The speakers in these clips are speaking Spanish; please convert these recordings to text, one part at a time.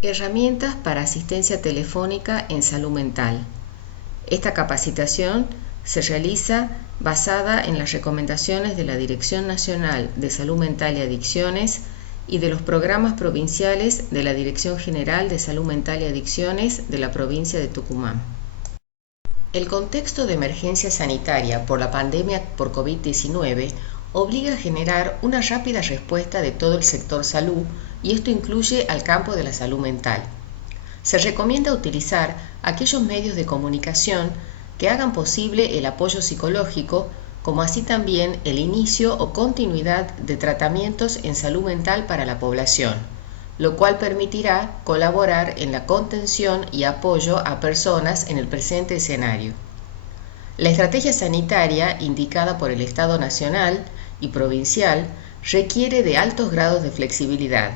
Herramientas para asistencia telefónica en salud mental. Esta capacitación se realiza basada en las recomendaciones de la Dirección Nacional de Salud Mental y Adicciones y de los programas provinciales de la Dirección General de Salud Mental y Adicciones de la provincia de Tucumán. El contexto de emergencia sanitaria por la pandemia por COVID-19 obliga a generar una rápida respuesta de todo el sector salud, y esto incluye al campo de la salud mental. Se recomienda utilizar aquellos medios de comunicación que hagan posible el apoyo psicológico, como así también el inicio o continuidad de tratamientos en salud mental para la población, lo cual permitirá colaborar en la contención y apoyo a personas en el presente escenario. La estrategia sanitaria indicada por el Estado nacional y provincial requiere de altos grados de flexibilidad,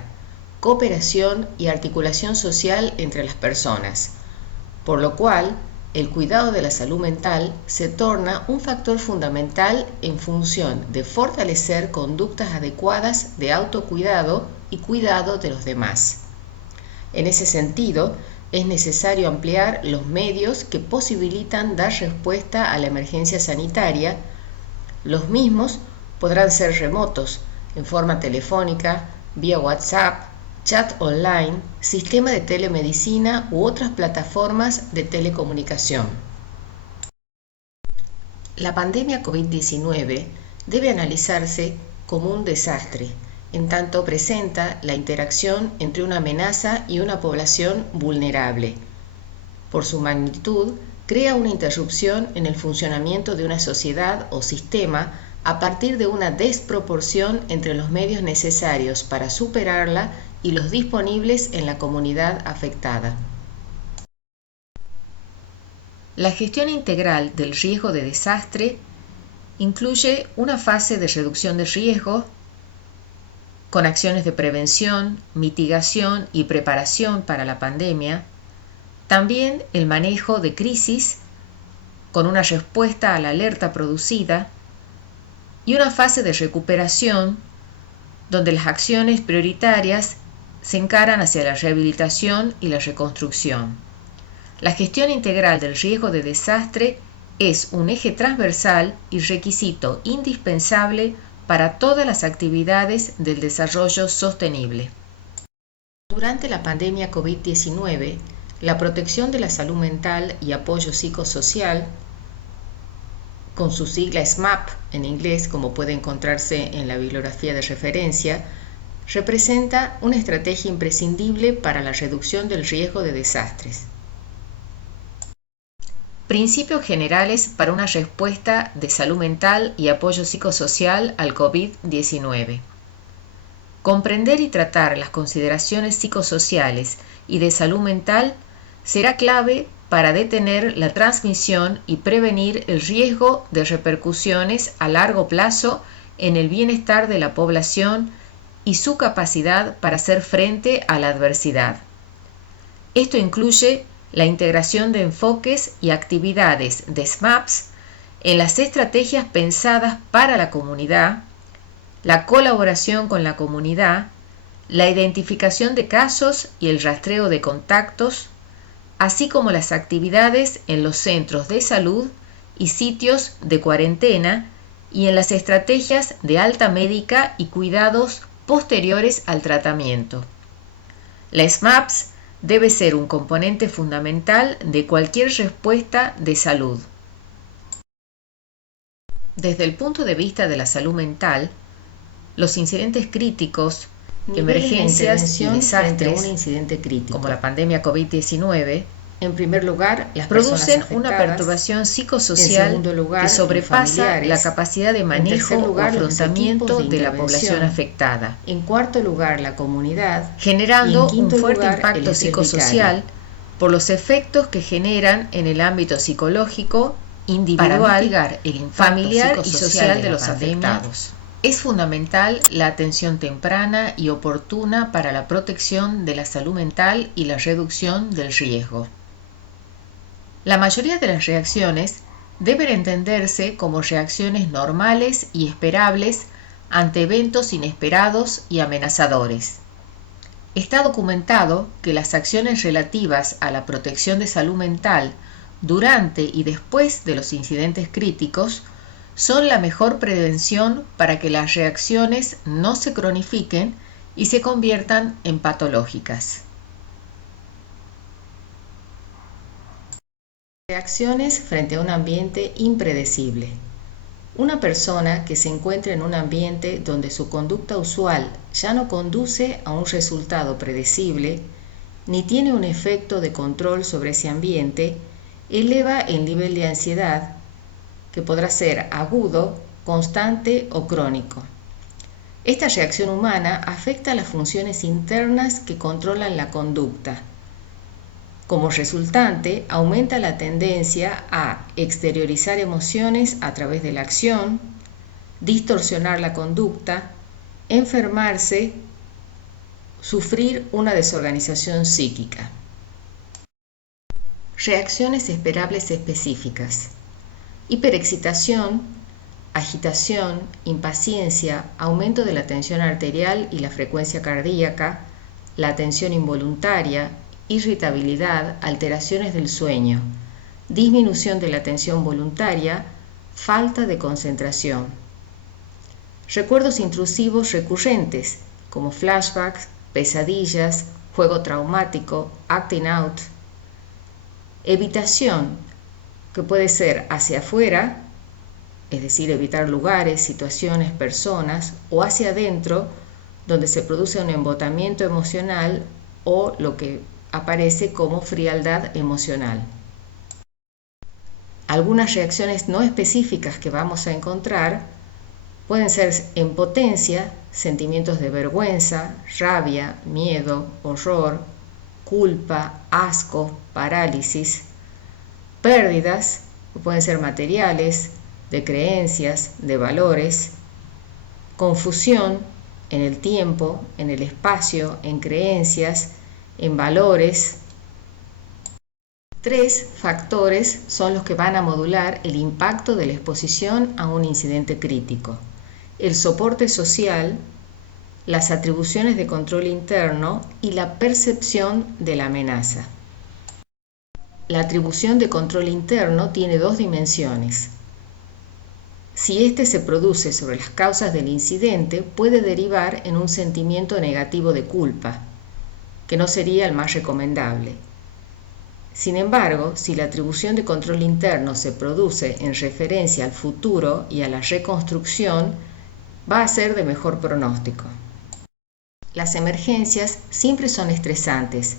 cooperación y articulación social entre las personas, por lo cual el cuidado de la salud mental se torna un factor fundamental en función de fortalecer conductas adecuadas de autocuidado y cuidado de los demás. En ese sentido, es necesario ampliar los medios que posibilitan dar respuesta a la emergencia sanitaria. Los mismos podrán ser remotos, en forma telefónica, vía WhatsApp, chat online, sistema de telemedicina u otras plataformas de telecomunicación. La pandemia COVID-19 debe analizarse como un desastre, en tanto presenta la interacción entre una amenaza y una población vulnerable. Por su magnitud, crea una interrupción en el funcionamiento de una sociedad o sistema a partir de una desproporción entre los medios necesarios para superarla y los disponibles en la comunidad afectada. La gestión integral del riesgo de desastre incluye una fase de reducción de riesgo con acciones de prevención, mitigación y preparación para la pandemia, también el manejo de crisis con una respuesta a la alerta producida y una fase de recuperación donde las acciones prioritarias se encaran hacia la rehabilitación y la reconstrucción. La gestión integral del riesgo de desastre es un eje transversal y requisito indispensable para todas las actividades del desarrollo sostenible. Durante la pandemia COVID-19, la protección de la salud mental y apoyo psicosocial, con su sigla SMAP en inglés, como puede encontrarse en la bibliografía de referencia, representa una estrategia imprescindible para la reducción del riesgo de desastres. Principios generales para una respuesta de salud mental y apoyo psicosocial al COVID-19. Comprender y tratar las consideraciones psicosociales y de salud mental será clave para detener la transmisión y prevenir el riesgo de repercusiones a largo plazo en el bienestar de la población y su capacidad para hacer frente a la adversidad. Esto incluye la integración de enfoques y actividades de SMAPs en las estrategias pensadas para la comunidad, la colaboración con la comunidad, la identificación de casos y el rastreo de contactos, así como las actividades en los centros de salud y sitios de cuarentena y en las estrategias de alta médica y cuidados posteriores al tratamiento. La SMAPs debe ser un componente fundamental de cualquier respuesta de salud. Desde el punto de vista de la salud mental, los incidentes críticos, emergencias y desastres, como la pandemia COVID-19, en primer lugar, las producen una perturbación psicosocial que sobrepasa la capacidad de manejo o afrontamiento de la población afectada. En cuarto lugar, la comunidad, generando un fuerte impacto psicosocial por los efectos que generan en el ámbito psicológico, individual, familiar y social de los afectados. Es fundamental la atención temprana y oportuna para la protección de la salud mental y la reducción del riesgo. La mayoría de las reacciones deben entenderse como reacciones normales y esperables ante eventos inesperados y amenazadores. Está documentado que las acciones relativas a la protección de salud mental durante y después de los incidentes críticos son la mejor prevención para que las reacciones no se cronifiquen y se conviertan en patológicas. Reacciones frente a un ambiente impredecible. Una persona que se encuentra en un ambiente donde su conducta usual ya no conduce a un resultado predecible, ni tiene un efecto de control sobre ese ambiente, eleva el nivel de ansiedad, que podrá ser agudo, constante o crónico. Esta reacción humana afecta a las funciones internas que controlan la conducta. Como resultante, aumenta la tendencia a exteriorizar emociones a través de la acción, distorsionar la conducta, enfermarse, sufrir una desorganización psíquica. Reacciones esperables específicas. Hiperexcitación, agitación, impaciencia, aumento de la tensión arterial y la frecuencia cardíaca, la tensión involuntaria, irritabilidad, alteraciones del sueño, disminución de la tensión voluntaria, falta de concentración. Recuerdos intrusivos recurrentes, como flashbacks, pesadillas, juego traumático, acting out. Evitación, que puede ser hacia afuera, es decir, evitar lugares, situaciones, personas, o hacia adentro, donde se produce un embotamiento emocional o lo que aparece como frialdad emocional. Algunas reacciones no específicas que vamos a encontrar pueden ser impotencia, sentimientos de vergüenza, rabia, miedo, horror, culpa, asco, parálisis, pérdidas, que pueden ser materiales, de creencias, de valores, confusión en el tiempo, en el espacio, en creencias, en valores. 3 factores son los que van a modular el impacto de la exposición a un incidente crítico: el soporte social, las atribuciones de control interno y la percepción de la amenaza. La atribución de control interno tiene 2 dimensiones. Si éste se produce sobre las causas del incidente, puede derivar en un sentimiento negativo de culpa, que no sería el más recomendable. Sin embargo, si la atribución de control interno se produce en referencia al futuro y a la reconstrucción, va a ser de mejor pronóstico. Las emergencias siempre son estresantes,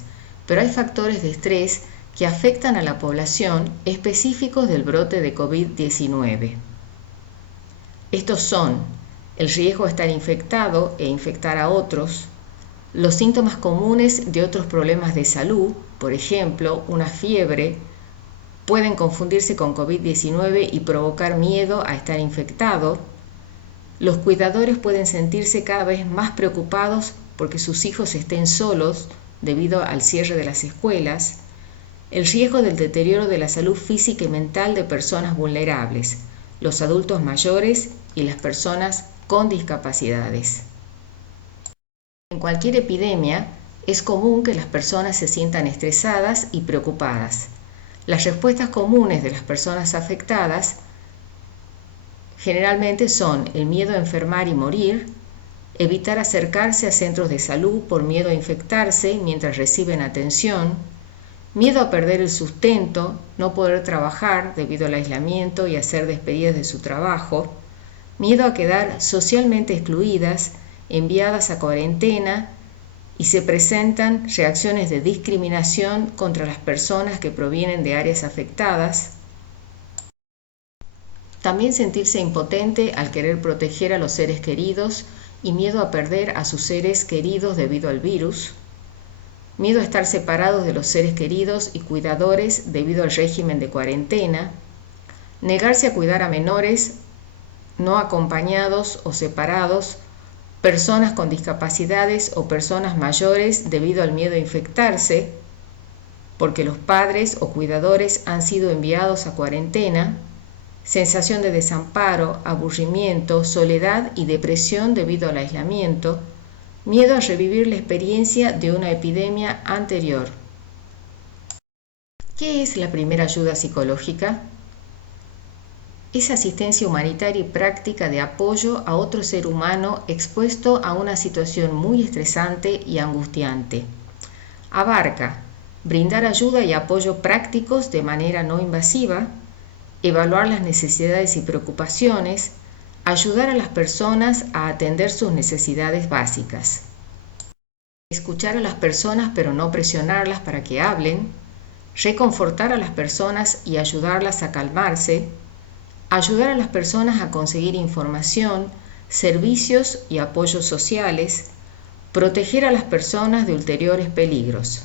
pero hay factores de estrés que afectan a la población específicos del brote de COVID-19. Estos son el riesgo de estar infectado e infectar a otros, los síntomas comunes de otros problemas de salud, por ejemplo, una fiebre, pueden confundirse con COVID-19 y provocar miedo a estar infectado. Los cuidadores pueden sentirse cada vez más preocupados porque sus hijos estén solos debido al cierre de las escuelas. El riesgo del deterioro de la salud física y mental de personas vulnerables, los adultos mayores y las personas con discapacidades. En cualquier epidemia, es común que las personas se sientan estresadas y preocupadas. Las respuestas comunes de las personas afectadas generalmente son el miedo a enfermar y morir, evitar acercarse a centros de salud por miedo a infectarse mientras reciben atención, miedo a perder el sustento, no poder trabajar debido al aislamiento y a ser despedidas de su trabajo, miedo a quedar socialmente excluidas, enviadas a cuarentena, y se presentan reacciones de discriminación contra las personas que provienen de áreas afectadas. También sentirse impotente al querer proteger a los seres queridos y miedo a perder a sus seres queridos debido al virus. Miedo a estar separados de los seres queridos y cuidadores debido al régimen de cuarentena. Negarse a cuidar a menores no acompañados o separados, personas con discapacidades o personas mayores debido al miedo a infectarse, porque los padres o cuidadores han sido enviados a cuarentena. Sensación de desamparo, aburrimiento, soledad y depresión debido al aislamiento, miedo a revivir la experiencia de una epidemia anterior. ¿Qué es la primera ayuda psicológica? Es asistencia humanitaria y práctica de apoyo a otro ser humano expuesto a una situación muy estresante y angustiante. Abarca brindar ayuda y apoyo prácticos de manera no invasiva, evaluar las necesidades y preocupaciones, ayudar a las personas a atender sus necesidades básicas. Escuchar a las personas pero no presionarlas para que hablen, reconfortar a las personas y ayudarlas a calmarse, ayudar a las personas a conseguir información, servicios y apoyos sociales, proteger a las personas de ulteriores peligros.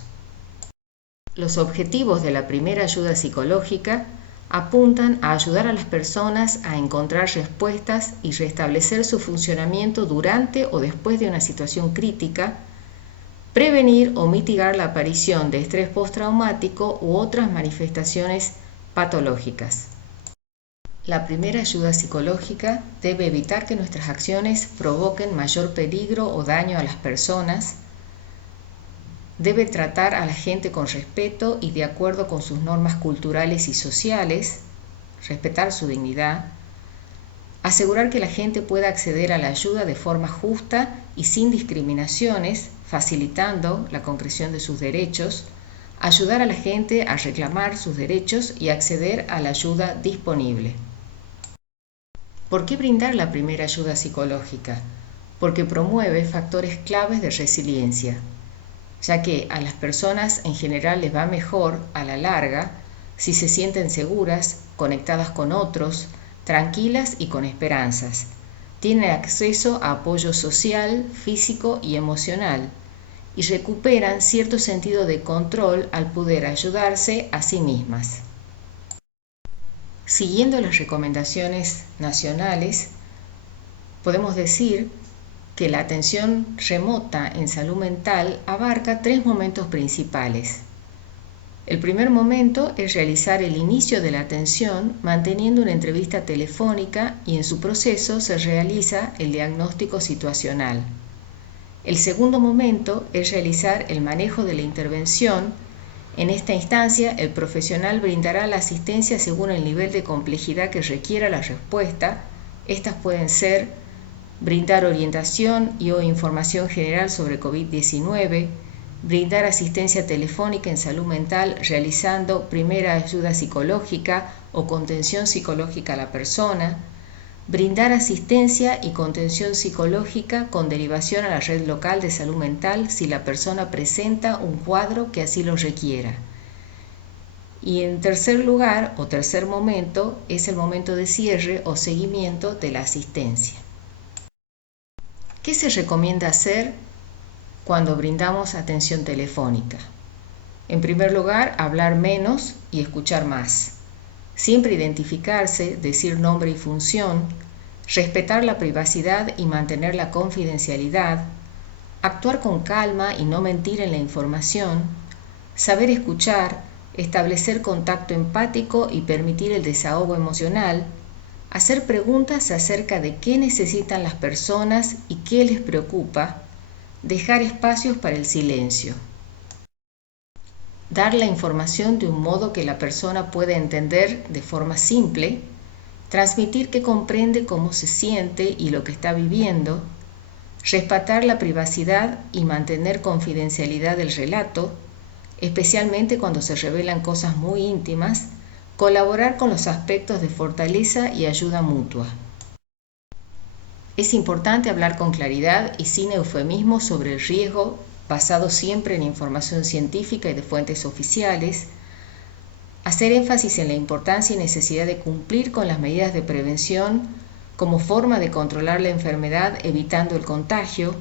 Los objetivos de la primera ayuda psicológica apuntan a ayudar a las personas a encontrar respuestas y restablecer su funcionamiento durante o después de una situación crítica, prevenir o mitigar la aparición de estrés postraumático u otras manifestaciones patológicas. La primera ayuda psicológica debe evitar que nuestras acciones provoquen mayor peligro o daño a las personas, debe tratar a la gente con respeto y de acuerdo con sus normas culturales y sociales, respetar su dignidad, asegurar que la gente pueda acceder a la ayuda de forma justa y sin discriminaciones, facilitando la concreción de sus derechos, ayudar a la gente a reclamar sus derechos y acceder a la ayuda disponible. ¿Por qué brindar la primera ayuda psicológica? Porque promueve factores claves de resiliencia, ya que a las personas en general les va mejor a la larga si se sienten seguras, conectadas con otros, tranquilas y con esperanzas. Tienen acceso a apoyo social, físico y emocional y recuperan cierto sentido de control al poder ayudarse a sí mismas. Siguiendo las recomendaciones nacionales, podemos decir que la atención remota en salud mental abarca 3 momentos principales. El primer momento es realizar el inicio de la atención manteniendo una entrevista telefónica y en su proceso se realiza el diagnóstico situacional. El segundo momento es realizar el manejo de la intervención. En esta instancia, el profesional brindará la asistencia según el nivel de complejidad que requiera la respuesta. Estas pueden ser brindar orientación y o información general sobre COVID-19, brindar asistencia telefónica en salud mental realizando primera ayuda psicológica o contención psicológica a la persona, brindar asistencia y contención psicológica con derivación a la red local de salud mental si la persona presenta un cuadro que así lo requiera. Y en tercer lugar o tercer momento es el momento de cierre o seguimiento de la asistencia. ¿Qué se recomienda hacer cuando brindamos atención telefónica? En primer lugar, hablar menos y escuchar más. Siempre identificarse, decir nombre y función, respetar la privacidad y mantener la confidencialidad, actuar con calma y no mentir en la información, saber escuchar, establecer contacto empático y permitir el desahogo emocional, hacer preguntas acerca de qué necesitan las personas y qué les preocupa, dejar espacios para el silencio. Dar la información de un modo que la persona pueda entender de forma simple, transmitir que comprende cómo se siente y lo que está viviendo, respetar la privacidad y mantener confidencialidad del relato, especialmente cuando se revelan cosas muy íntimas, colaborar con los aspectos de fortaleza y ayuda mutua. Es importante hablar con claridad y sin eufemismos sobre el riesgo, basado siempre en información científica y de fuentes oficiales, hacer énfasis en la importancia y necesidad de cumplir con las medidas de prevención como forma de controlar la enfermedad evitando el contagio.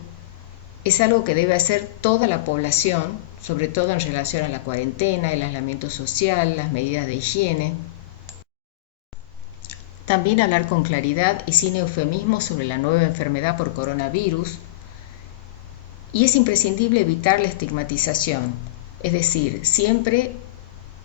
Es algo que debe hacer toda la población, sobre todo en relación a la cuarentena, el aislamiento social, las medidas de higiene. También hablar con claridad y sin eufemismos sobre la nueva enfermedad por coronavirus. Y es imprescindible evitar la estigmatización, es decir, siempre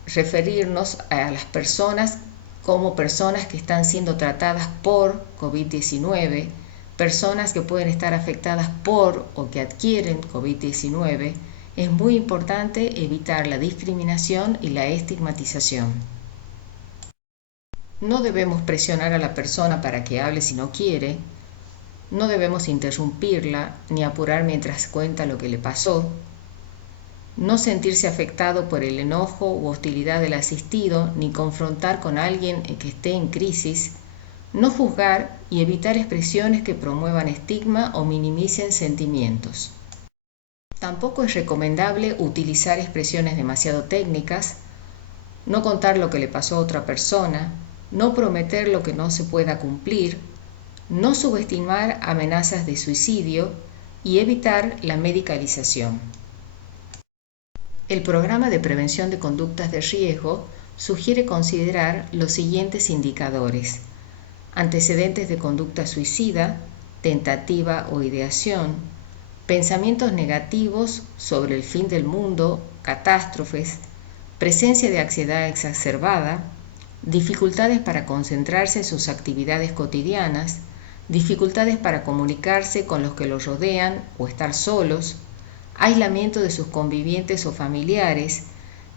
referirnos a las personas como personas que están siendo tratadas por COVID-19, personas que pueden estar afectadas por o que adquieren COVID-19, es muy importante evitar la discriminación y la estigmatización. No debemos presionar a la persona para que hable si no quiere, no debemos interrumpirla ni apurar mientras cuenta lo que le pasó, no sentirse afectado por el enojo u hostilidad del asistido ni confrontar con alguien que esté en crisis, no juzgar y evitar expresiones que promuevan estigma o minimicen sentimientos. Tampoco es recomendable utilizar expresiones demasiado técnicas, no contar lo que le pasó a otra persona, no prometer lo que no se pueda cumplir, no subestimar amenazas de suicidio y evitar la medicalización. El programa de prevención de conductas de riesgo sugiere considerar los siguientes indicadores: antecedentes de conducta suicida, tentativa o ideación, pensamientos negativos sobre el fin del mundo, catástrofes, presencia de ansiedad exacerbada, dificultades para concentrarse en sus actividades cotidianas, dificultades para comunicarse con los que los rodean o estar solos, aislamiento de sus convivientes o familiares,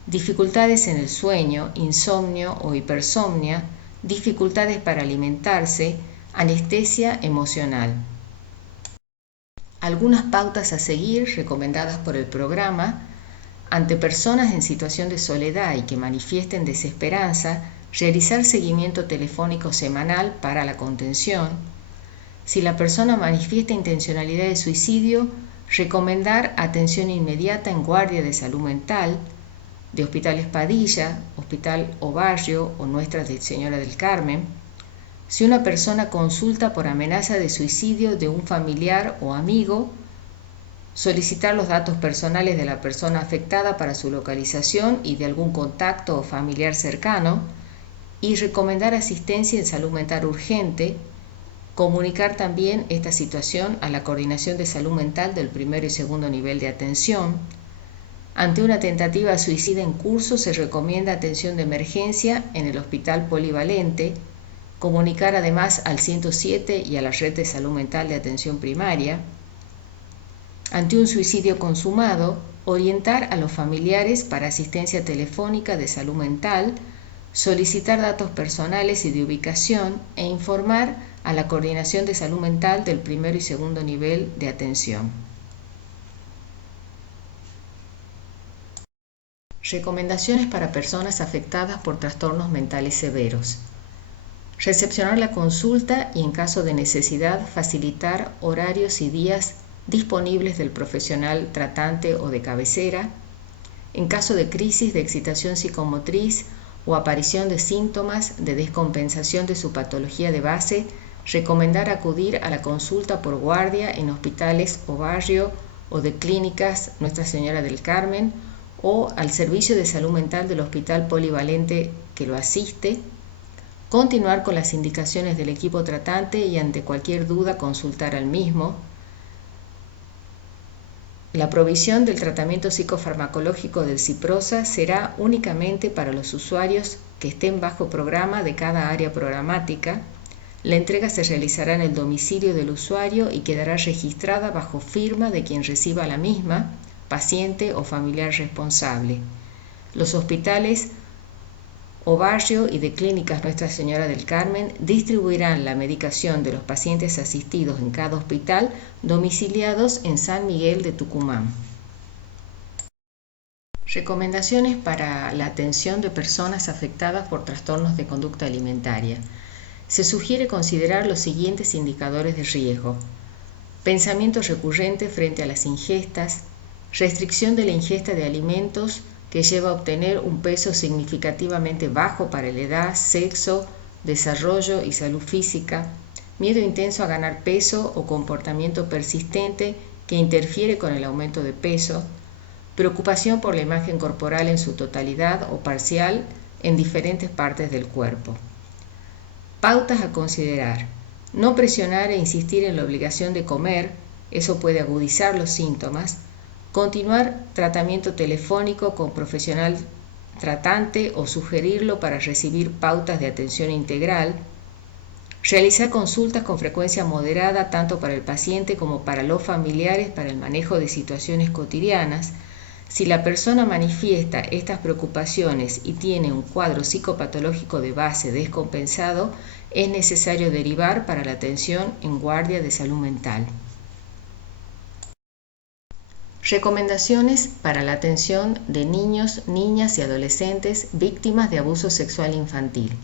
dificultades en el sueño, insomnio o hipersomnia, dificultades para alimentarse, anestesia emocional. Algunas pautas a seguir recomendadas por el programa: ante personas en situación de soledad y que manifiesten desesperanza, realizar seguimiento telefónico semanal para la contención. Si la persona manifiesta intencionalidad de suicidio, recomendar atención inmediata en guardia de salud mental, de Hospital Espadilla, Hospital Obarrio o Nuestra Señora del Carmen. Si una persona consulta por amenaza de suicidio de un familiar o amigo, solicitar los datos personales de la persona afectada para su localización y de algún contacto o familiar cercano, y recomendar asistencia en salud mental urgente. Comunicar también esta situación a la Coordinación de Salud Mental del primero y segundo nivel de atención. Ante una tentativa suicida en curso, se recomienda atención de emergencia en el Hospital Polivalente. Comunicar además al 107 y a la Red de Salud Mental de Atención Primaria. Ante un suicidio consumado, orientar a los familiares para asistencia telefónica de salud mental, solicitar datos personales y de ubicación e informar a la Coordinación de Salud Mental del primero y segundo nivel de atención. Recomendaciones para personas afectadas por trastornos mentales severos. Recepcionar la consulta y, en caso de necesidad, facilitar horarios y días disponibles del profesional tratante o de cabecera. En caso de crisis de excitación psicomotriz o aparición de síntomas de descompensación de su patología de base, recomendar acudir a la consulta por guardia en hospitales Obarrio o de clínicas Nuestra Señora del Carmen o al servicio de salud mental del Hospital Polivalente que lo asiste. Continuar con las indicaciones del equipo tratante y ante cualquier duda consultar al mismo. La provisión del tratamiento psicofarmacológico del Ciprosa será únicamente para los usuarios que estén bajo programa de cada área programática. La entrega se realizará en el domicilio del usuario y quedará registrada bajo firma de quien reciba la misma, paciente o familiar responsable. Los hospitales Obarrio y de clínicas Nuestra Señora del Carmen distribuirán la medicación de los pacientes asistidos en cada hospital domiciliados en San Miguel de Tucumán. Recomendaciones para la atención de personas afectadas por trastornos de conducta alimentaria. Se sugiere considerar los siguientes indicadores de riesgo: pensamiento recurrente frente a las ingestas, restricción de la ingesta de alimentos que lleva a obtener un peso significativamente bajo para la edad, sexo, desarrollo y salud física, miedo intenso a ganar peso o comportamiento persistente que interfiere con el aumento de peso, preocupación por la imagen corporal en su totalidad o parcial en diferentes partes del cuerpo. Pautas a considerar: no presionar e insistir en la obligación de comer, eso puede agudizar los síntomas. Continuar tratamiento telefónico con profesional tratante o sugerirlo para recibir pautas de atención integral. Realizar consultas con frecuencia moderada tanto para el paciente como para los familiares para el manejo de situaciones cotidianas. Si la persona manifiesta estas preocupaciones y tiene un cuadro psicopatológico de base descompensado, es necesario derivar para la atención en guardia de salud mental. Recomendaciones para la atención de niños, niñas y adolescentes víctimas de abuso sexual infantil.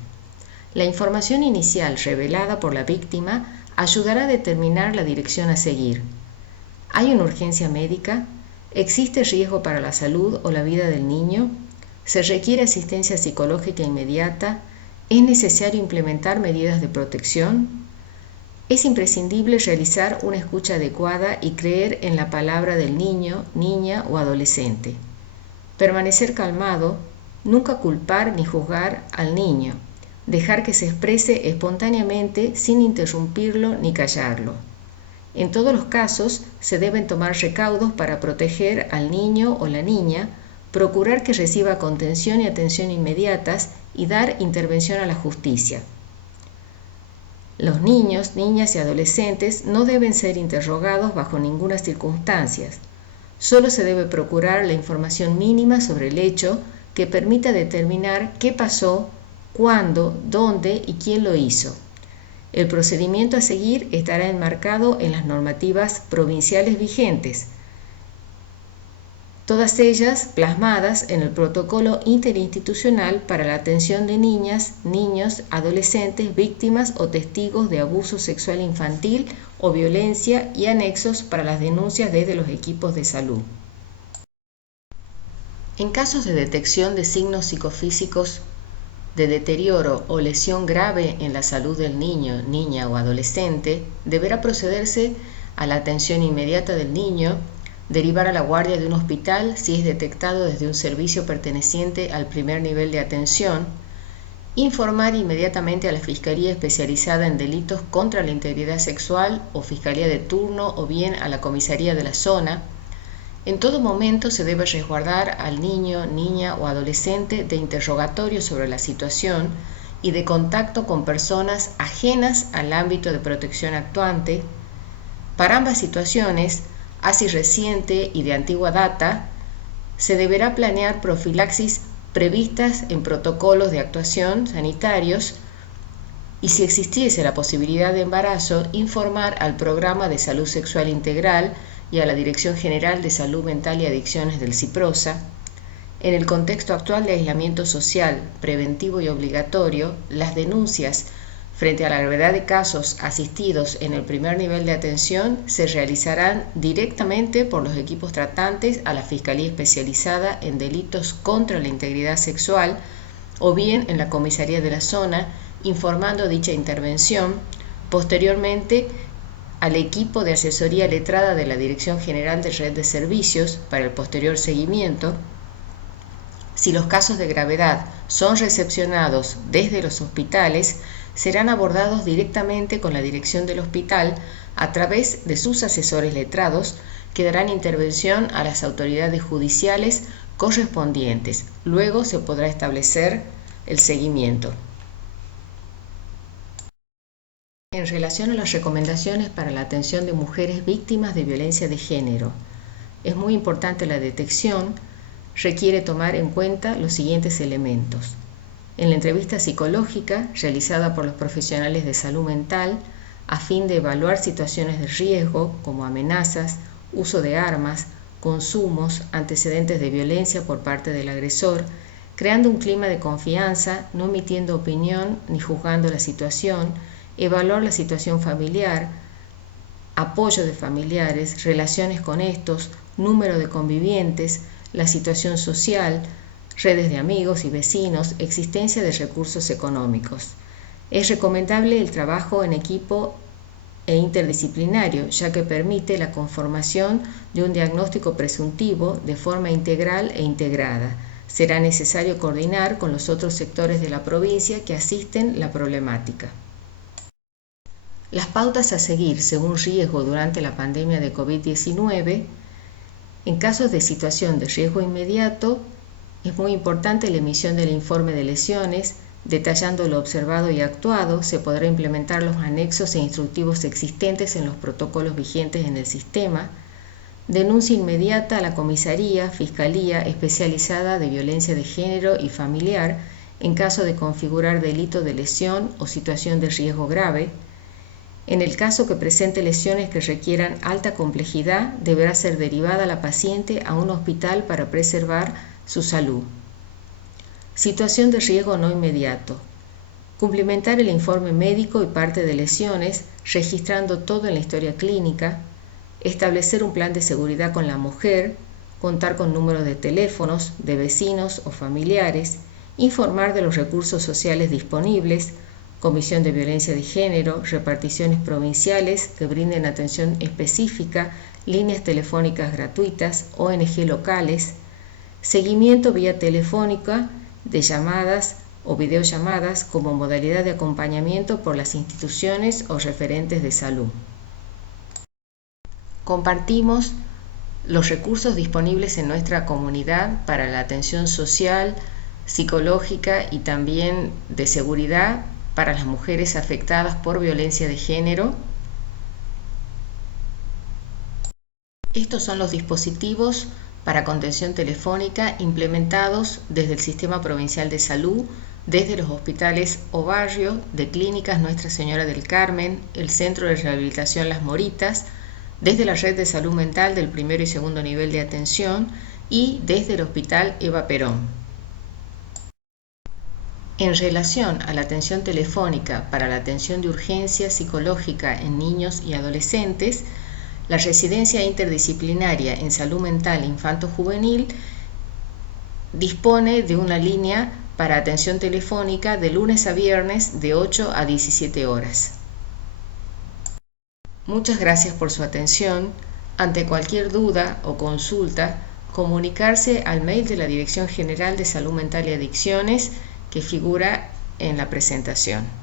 La información inicial revelada por la víctima ayudará a determinar la dirección a seguir. ¿Hay una urgencia médica? ¿Existe riesgo para la salud o la vida del niño? ¿Se requiere asistencia psicológica inmediata? ¿Es necesario implementar medidas de protección? Es imprescindible realizar una escucha adecuada y creer en la palabra del niño, niña o adolescente. Permanecer calmado, nunca culpar ni juzgar al niño. Dejar que se exprese espontáneamente sin interrumpirlo ni callarlo. En todos los casos se deben tomar recaudos para proteger al niño o la niña, procurar que reciba contención y atención inmediatas y dar intervención a la justicia. Los niños, niñas y adolescentes no deben ser interrogados bajo ninguna circunstancia. Solo se debe procurar la información mínima sobre el hecho que permita determinar qué pasó, cuándo, dónde y quién lo hizo. El procedimiento a seguir estará enmarcado en las normativas provinciales vigentes, todas ellas plasmadas en el Protocolo Interinstitucional para la Atención de Niñas, Niños, Adolescentes, Víctimas o Testigos de Abuso Sexual Infantil o Violencia y anexos para las denuncias desde los equipos de salud. En casos de detección de signos psicofísicos de deterioro o lesión grave en la salud del niño, niña o adolescente, deberá procederse a la atención inmediata del niño, derivar a la guardia de un hospital si es detectado desde un servicio perteneciente al primer nivel de atención, informar inmediatamente a la Fiscalía Especializada en Delitos contra la Integridad Sexual o Fiscalía de turno o bien a la Comisaría de la zona. En todo momento se debe resguardar al niño, niña o adolescente de interrogatorio sobre la situación y de contacto con personas ajenas al ámbito de protección actuante. Para ambas situaciones, así reciente y de antigua data, se deberá planear profilaxis previstas en protocolos de actuación sanitarios y si existiese la posibilidad de embarazo, informar al Programa de Salud Sexual Integral y a la Dirección General de Salud Mental y Adicciones del CIPROSA. En el contexto actual de aislamiento social, preventivo y obligatorio, las denuncias frente a la gravedad de casos asistidos en el primer nivel de atención se realizarán directamente por los equipos tratantes a la Fiscalía Especializada en Delitos contra la Integridad Sexual o bien en la Comisaría de la zona, informando dicha intervención. Posteriormente, al equipo de asesoría letrada de la Dirección General de Red de Servicios para el posterior seguimiento. Si los casos de gravedad son recepcionados desde los hospitales, serán abordados directamente con la dirección del hospital a través de sus asesores letrados que darán intervención a las autoridades judiciales correspondientes. Luego se podrá establecer el seguimiento. En relación a las recomendaciones para la atención de mujeres víctimas de violencia de género, es muy importante la detección, requiere tomar en cuenta los siguientes elementos. En la entrevista psicológica realizada por los profesionales de salud mental, a fin de evaluar situaciones de riesgo como amenazas, uso de armas, consumos, antecedentes de violencia por parte del agresor, creando un clima de confianza, no emitiendo opinión ni juzgando la situación, evaluar la situación familiar, apoyo de familiares, relaciones con estos, número de convivientes, la situación social, redes de amigos y vecinos, existencia de recursos económicos. Es recomendable el trabajo en equipo e interdisciplinario, ya que permite la conformación de un diagnóstico presuntivo de forma integral e integrada. Será necesario coordinar con los otros sectores de la provincia que asisten la problemática. Las pautas a seguir según riesgo durante la pandemia de COVID-19. En casos de situación de riesgo inmediato, es muy importante la emisión del informe de lesiones, Detallando lo observado y actuado, se podrá implementar los anexos e instructivos existentes en los protocolos vigentes en el sistema. Denuncia inmediata a la Comisaría, Fiscalía Especializada de Violencia de Género y Familiar en caso de configurar delito de lesión o situación de riesgo grave. En el caso que presente lesiones que requieran alta complejidad, deberá ser derivada la paciente a un hospital para preservar su salud. Situación de riesgo no inmediato. Cumplimentar el informe médico y parte de lesiones, registrando todo en la historia clínica. Establecer un plan de seguridad con la mujer, contar con números de teléfonos de vecinos o familiares, informar de los recursos sociales disponibles, Comisión de Violencia de Género, reparticiones provinciales que brinden atención específica, líneas telefónicas gratuitas, ONG locales, seguimiento vía telefónica de llamadas o videollamadas como modalidad de acompañamiento por las instituciones o referentes de salud. Compartimos los recursos disponibles en nuestra comunidad para la atención social, psicológica y también de seguridad para las mujeres afectadas por violencia de género. Estos son los dispositivos para contención telefónica implementados desde el Sistema Provincial de Salud, desde los hospitales o barrios de Clínicas Nuestra Señora del Carmen, el Centro de Rehabilitación Las Moritas, desde la Red de Salud Mental del primer y segundo nivel de atención y desde el Hospital Eva Perón. En relación a la atención telefónica para la atención de urgencia psicológica en niños y adolescentes, la Residencia Interdisciplinaria en Salud Mental Infanto-Juvenil dispone de una línea para atención telefónica de lunes a viernes de 8 a 17 horas. Muchas gracias por su atención. Ante cualquier duda o consulta, comunicarse al mail de la Dirección General de Salud Mental y Adicciones que figura en la presentación.